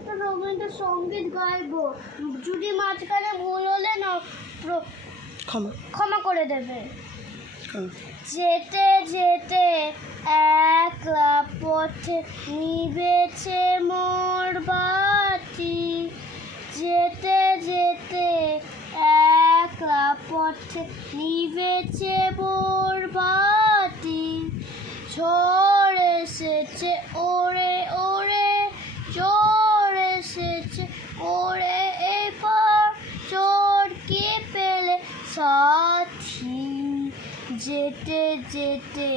একটা রবীন্দ্রসঙ্গীত গাইবো, যদি মাঝখানে ভুল হলে না ক্ষমা করে দেবে। যেতে যেতে একলা পথে নিবেছে মোর বাতি, যেতে যেতে একলা পথে নিবেছে মোর বাতি, ঝড় এসেছে ওরে ওরে, ঝড় এসেছে ওরে এবার, চোরকে পেলে সাথী। যেতে যেতে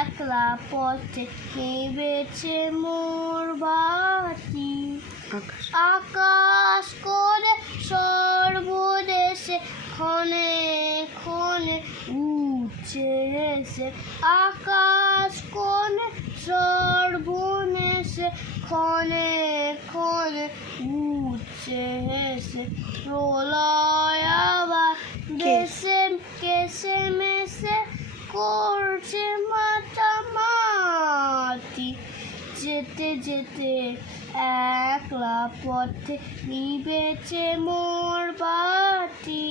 একলা পথে নিবেছে মোর বাতি, আকাশ করে সর্বদেশে ক্ষণে ক্ষণে উঠছে এসে, আকাশ কোণে সর্বনেশে ক্ষণে ক্ষণে উঠছে এসে, প্রলয় আবার দেশে কেসে মেশে করছে মাতামাতি। যেতে যেতে একলা পথে নিবেছে মোর বাতি,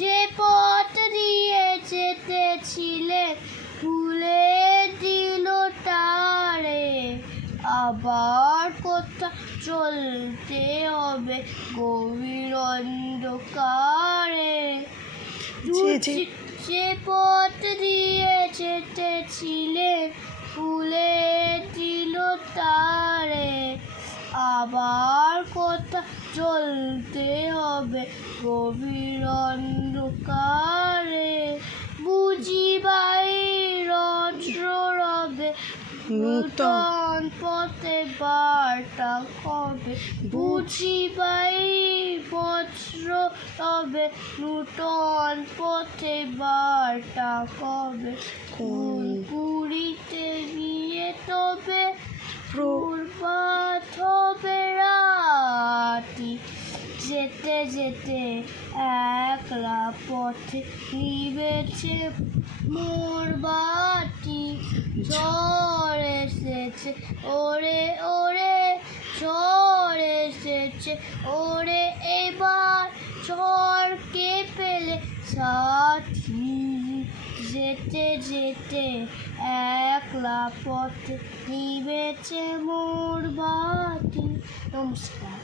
যে পথ দিয়ে যেতেছিলে ভুলে দিল তারে, আবার কোথা চলতে হবে গভীর অন্ধকারে। যে পথ দিয়ে যেতেছিলে ভুলে দিল তারে, আবার কোথা চলতে হবে গভীর অন্ধকারে। বুঝিবাই রজ্র রবে নূতন পথে বার্তা কবে, বুঝিবাই বজ্র রবে নূতন পথে বার্তা কবে, পুরীতে বিয়ে তবে প্রভাত হবে রাতি। যেতে যেতে একলা পথে নিবেছে মোর বাতি, ঝড় এসেছে ওরে ওরে, ঝড় এসেছে ওরে এবার, ঝড়কে পেলে সাথী। যেতে যেতে একলা পথে নিবেছে মোর বাতি। নমস্কার।